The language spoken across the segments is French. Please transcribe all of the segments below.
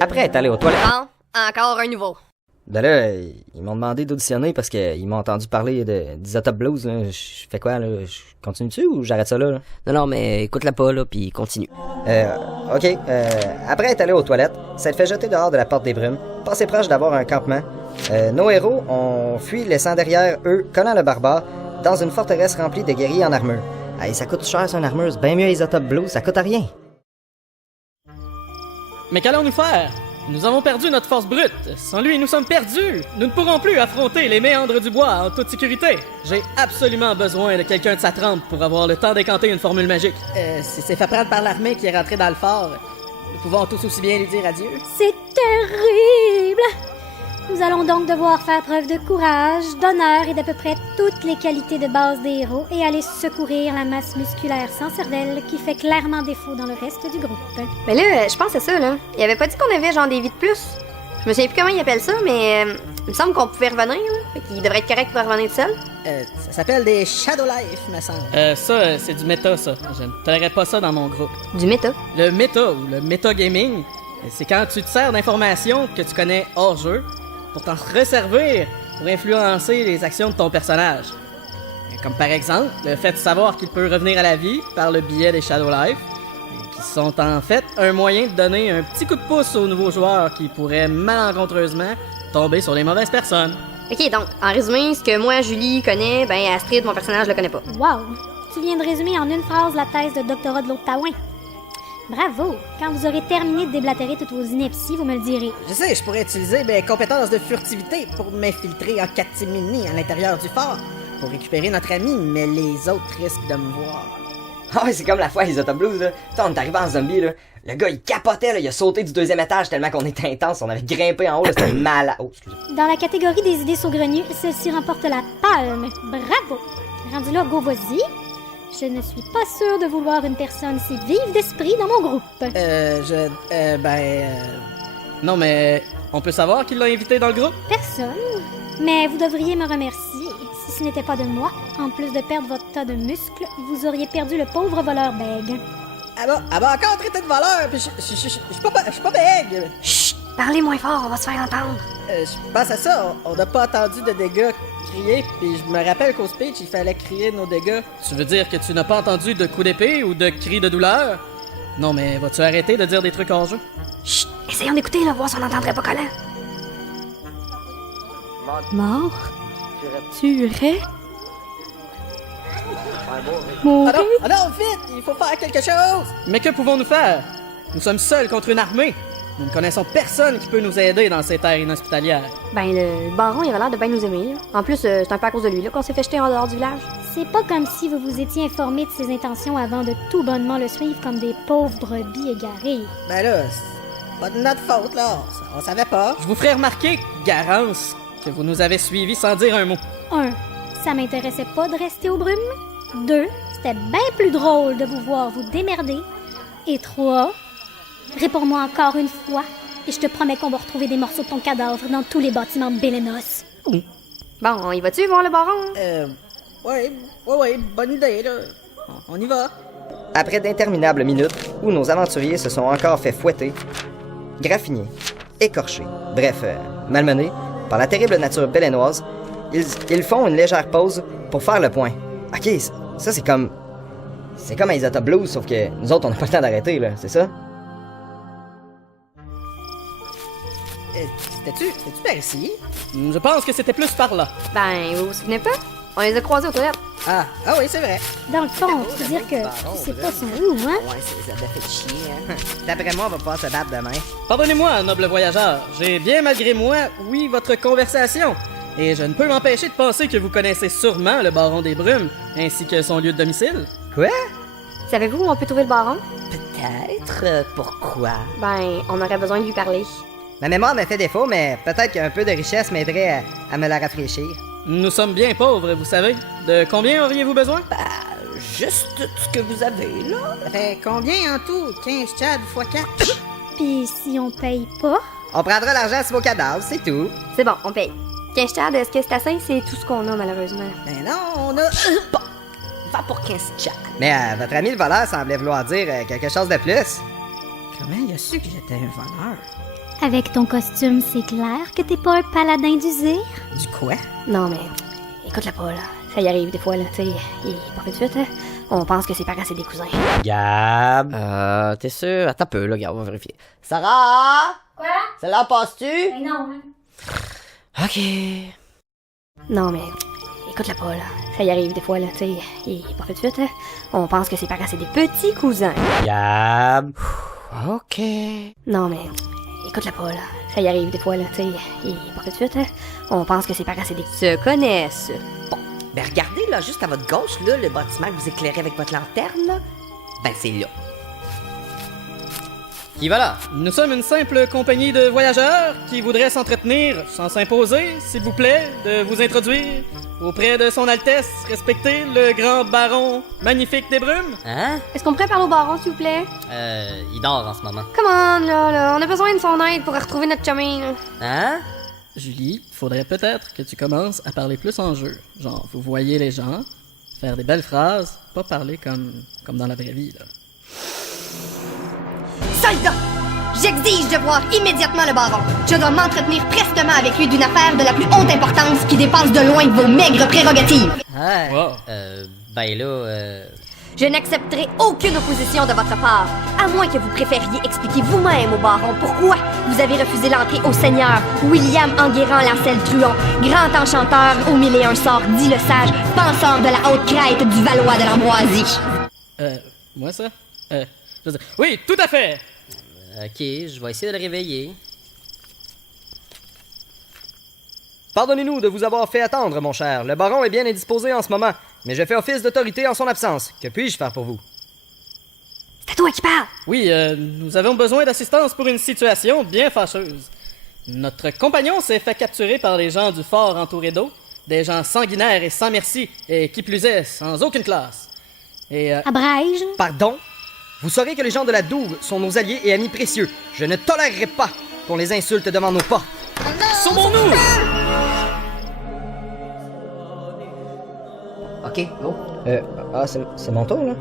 Après être allé aux toilettes... Bon, encore un nouveau. Ben là, ils m'ont demandé d'auditionner parce qu'ils m'ont entendu parler d'Isotope Blues. Là. Je fais quoi, là? Je continue-tu ou j'arrête ça là? Non, mais écoute-la pas, là, puis continue. OK. Après être allé aux toilettes, ça te fait jeter dehors de la porte des brumes, passer proche d'avoir un campement. Nos héros ont fui, laissant derrière eux Conan le barbare dans une forteresse remplie de guerriers en armure. Hey, ça coûte cher, ça, une armure. C'est bien mieux Isotope Blues, ça coûte à rien. Mais qu'allons-nous faire? Nous avons perdu notre force brute. Sans lui, nous sommes perdus. Nous ne pourrons plus affronter les méandres du bois en toute sécurité. J'ai absolument besoin de quelqu'un de sa trempe pour avoir le temps d'écanter une formule magique. Si c'est fait prendre par l'armée qui est rentrée dans le fort, nous pouvons tous aussi bien lui dire adieu. C'est terrible! Nous allons donc devoir faire preuve de courage, d'honneur et d'à peu près toutes les qualités de base des héros et aller secourir la masse musculaire sans cervelle qui fait clairement défaut dans le reste du groupe. Mais là, je pense à ça, là. Il avait pas dit qu'on avait genre des vies de plus. Je me souviens plus comment il appelle ça, mais il me semble qu'on pouvait revenir, là. Fait qu'il devrait être correct pour revenir tout seul. Ça s'appelle des Shadow Life, me semble. Ça, c'est du méta, ça. Je ne tolérerais pas ça dans mon groupe. Du méta. Le méta, ou le métagaming, c'est quand tu te sers d'informations que tu connais hors jeu pour t'en resservir pour influencer les actions de ton personnage. Comme par exemple, le fait de savoir qu'il peut revenir à la vie par le biais des Shadow Life, qui sont en fait un moyen de donner un petit coup de pouce aux nouveaux joueurs qui pourraient malencontreusement tomber sur les mauvaises personnes. Ok, donc, en résumé, ce que moi, Julie, connais, ben Astrid, mon personnage, le connaît pas. Wow! Tu viens de résumer en une phrase la thèse de doctorat de l'autre Taouin. Bravo! Quand vous aurez terminé de déblatérer toutes vos inepties, vous me le direz. Je sais, je pourrais utiliser mes compétences de furtivité pour m'infiltrer en catimini à l'intérieur du fort, pour récupérer notre ami, mais les autres risquent de me voir. Ah ouais, c'est comme la fois à Isotope Blues, là. Tu sais, on est arrivé en zombie, là. Le gars, il capotait, là. Il a sauté du 2e étage tellement qu'on était intense. On avait grimpé en haut, là. C'était mal. Oh, excusez. Dans la catégorie des idées saugrenues, celle-ci remporte la palme. Bravo! Rendu là, go, vas-y. Je ne suis pas sûre de vouloir une personne si vive d'esprit dans mon groupe. Non, mais on peut savoir qui l'a invité dans le groupe? Personne. Mais vous devriez me remercier. Si ce n'était pas de moi, en plus de perdre votre tas de muscles, vous auriez perdu le pauvre voleur bègue. Elle m'a encore traité de voleur, puis je suis pas bègue. Chut! Parlez moins fort, on va se faire entendre. Je pense à ça, on n'a pas entendu de dégâts crier, puis je me rappelle qu'au speech, il fallait crier nos dégâts. Tu veux dire que tu n'as pas entendu de coups d'épée ou de cris de douleur? Non, mais vas-tu arrêter de dire des trucs hors jeu? Chut! Essayons d'écouter, là, voir si on n'entendrait pas Colin. Mort? Tuerais? Mourir? Ah non, vite! Il faut faire quelque chose! Mais que pouvons-nous faire? Nous sommes seuls contre une armée. Nous ne connaissons personne qui peut nous aider dans ces terres inhospitalières. Ben, le baron, il avait l'air de bien nous aimer, là. En plus, c'est un peu à cause de lui, là, qu'on s'est fait jeter en dehors du village. C'est pas comme si vous vous étiez informé de ses intentions avant de tout bonnement le suivre comme des pauvres brebis égarées. Ben là, c'est pas de notre faute, là. On savait pas. Je vous ferai remarquer, Garance, que vous nous avez suivis sans dire un mot. 1. Ça m'intéressait pas de rester aux brumes. 2. C'était bien plus drôle de vous voir vous démerder. Et 3. Réponds-moi encore une fois, et je te promets qu'on va retrouver des morceaux de ton cadavre dans tous les bâtiments de Bélénos. Bon, on y va-tu voir le baron? Ouais, bonne idée, là. On y va. Après d'interminables minutes où nos aventuriers se sont encore fait fouetter, graffiner, écorcher, bref, malmenés par la terrible nature bélénoise, ils font une légère pause pour faire le point. Ok, ça c'est comme... C'est comme à Isotope Blues, sauf que nous autres on n'a pas le temps d'arrêter, là, c'est ça? C'était-tu par ici? Je pense que c'était plus par là. Ben, vous vous souvenez pas? On les a croisés aux toilettes. Ah oui, c'est vrai. Dans le fond, faut dire que tu sais pas son où, hein? Ouais, ça a fait chier, hein. D'après moi, on va pas se battre demain. Pardonnez-moi, noble voyageur. J'ai bien malgré moi, oui, votre conversation. Et je ne peux m'empêcher de penser que vous connaissez sûrement le baron des brumes, ainsi que son lieu de domicile. Quoi? Savez-vous où on peut trouver le baron? Peut-être. Pourquoi? Ben, on aurait besoin de lui parler. Ma mémoire me fait défaut, mais peut-être qu'un peu de richesse m'aiderait à me la rafraîchir. Nous sommes bien pauvres, vous savez. De combien auriez-vous besoin? Juste ce que vous avez, là. Ça fait combien en tout? 15 chads x 4? Puis si on paye pas, On prendra l'argent sur vos cadavres, c'est tout. C'est bon, on paye. 15 chads, est-ce que c'est assez? C'est tout ce qu'on a, malheureusement. Ben non, on a... Bon, va pour 15 chads. Mais votre ami le voleur semblait vouloir dire quelque chose de plus. Comment il a su que j'étais un voleur? Avec ton costume, c'est clair que t'es pas un paladin d'Uzir. Du quoi? Non, mais écoute-la pas, là. Ça y arrive des fois, là. Tu sais, il est pas fait de suite, hein. On pense que ses parents, c'est des cousins. Gab. T'es sûr? Attends un peu, là, regarde, on va vérifier. Sarah? Quoi? Celle-là passe-tu? Ben non. Ok. Non, mais écoute-la pas, là. Ça y arrive des fois, là. Tu sais, il est pas fait de suite, hein. On pense que ses parents, c'est des petits cousins. Gab. Ok. Non, mais écoute-la pas, là. Ça y arrive des fois, là. Tu sais, il est pas fait de suite, hein. On pense que ses parents, c'est des... se connaissent. Ben regardez, là, juste à votre gauche, là, le bâtiment que vous éclairez avec votre lanterne, là. Ben c'est là. Qui va là? Nous sommes une simple compagnie de voyageurs qui voudrait s'entretenir, sans s'imposer, s'il vous plaît, de vous introduire auprès de son Altesse respecté le grand baron magnifique des brumes. Hein? Est-ce qu'on pourrait parler au baron, s'il vous plaît? Il dort en ce moment. Come on, là. On a besoin de son aide pour retrouver notre chemin, là. Hein? Julie, faudrait peut-être que tu commences à parler plus en jeu. Genre, vous voyez les gens, faire des belles phrases, pas parler comme dans la vraie vie, là. Soldat! J'exige de voir immédiatement le baron. Je dois m'entretenir prestement avec lui d'une affaire de la plus haute importance qui dépasse de loin vos maigres prérogatives. Ah. Wow. Ben là, Je n'accepterai aucune opposition de votre part, à moins que vous préfériez expliquer vous-même au baron pourquoi vous avez refusé l'entrée au seigneur William Enguerrand Larcel Truon, grand enchanteur aux 1001 sorts, dit le sage, penseur de la haute crête du Valois de l'Ambroisie. Moi ça? Je veux dire, oui, tout à fait! ok, je vais essayer de le réveiller. Pardonnez-nous de vous avoir fait attendre, mon cher. Le baron est bien indisposé en ce moment, mais je fais office d'autorité en son absence. Que puis-je faire pour vous? C'est à toi qui parle! Oui, nous avons besoin d'assistance pour une situation bien fâcheuse. Notre compagnon s'est fait capturer par les gens du fort entouré d'eau, des gens sanguinaires et sans merci, et qui plus est, sans aucune classe. Et Abrège. Pardon? Vous saurez que les gens de la Douve sont nos alliés et amis précieux. Je ne tolérerai pas qu'on les insulte devant nos portes. sauvons-nous! Ok, go. C'est mon tour, là?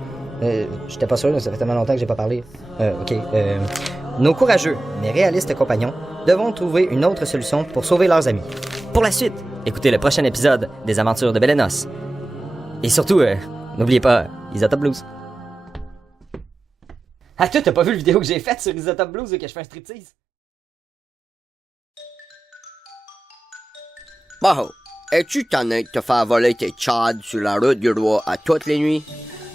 J'étais pas sûr, ça fait tellement longtemps que j'ai pas parlé. Nos courageux, mais réalistes compagnons devront trouver une autre solution pour sauver leurs amis. Pour la suite, écoutez le prochain épisode des Aventures de Belenos. Et surtout, n'oubliez pas Isotope Blues. Ah, toi, t'as pas vu la vidéo que j'ai faite sur Isotope Blues que je fais un striptease? Bah, es-tu tanné de te faire voler tes tchads sur la route du roi à toutes les nuits?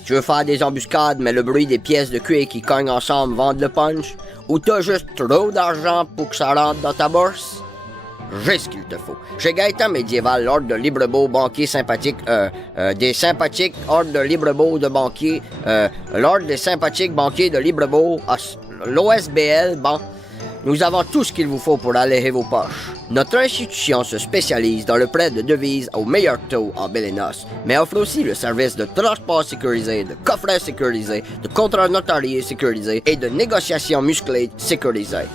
Tu veux faire des embuscades, mais le bruit des pièces de cuir qui cognent ensemble vendent le punch? Ou t'as juste trop d'argent pour que ça rentre dans ta bourse? J'ai ce qu'il te faut. Chez Gaëtan Médiéval, l'ordre de Librebow banquier sympathique, des sympathiques ordre de Librebow de banquier, l'ordre des sympathiques banquiers de Librebow, l'OSBL, bon, nous avons tout ce qu'il vous faut pour alléger vos poches. Notre institution se spécialise dans le prêt de devises au meilleur taux en Belenos, mais offre aussi le service de transport sécurisé, de coffret sécurisé, de contrat notarié sécurisé et de négociations musclées sécurisées.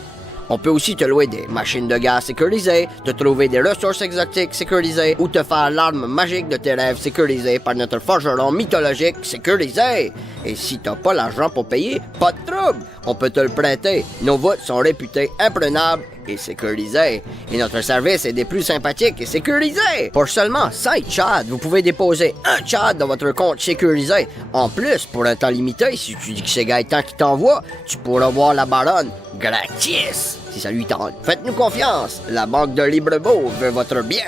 On peut aussi te louer des machines de guerre sécurisées, te trouver des ressources exotiques sécurisées ou te faire l'arme magique de tes rêves sécurisée par notre forgeron mythologique sécurisé. Et si t'as pas l'argent pour payer, pas de trouble, on peut te le prêter. Nos voûtes sont réputées imprenables et sécurisées. Et notre service est des plus sympathiques et sécurisés. Pour seulement 5 tchads, vous pouvez déposer un tchad dans votre compte sécurisé. En plus, pour un temps limité, si tu dis que c'est Gaëtan qui t'envoie, tu pourras voir la baronne gratis. Si ça lui tente. Faites-nous confiance, la banque de Librebow veut votre bien.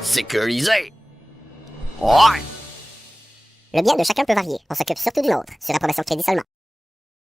Sécurisé. Ouais! Le bien de chacun peut varier. On s'occupe surtout du nôtre, sur approbation de crédit seulement.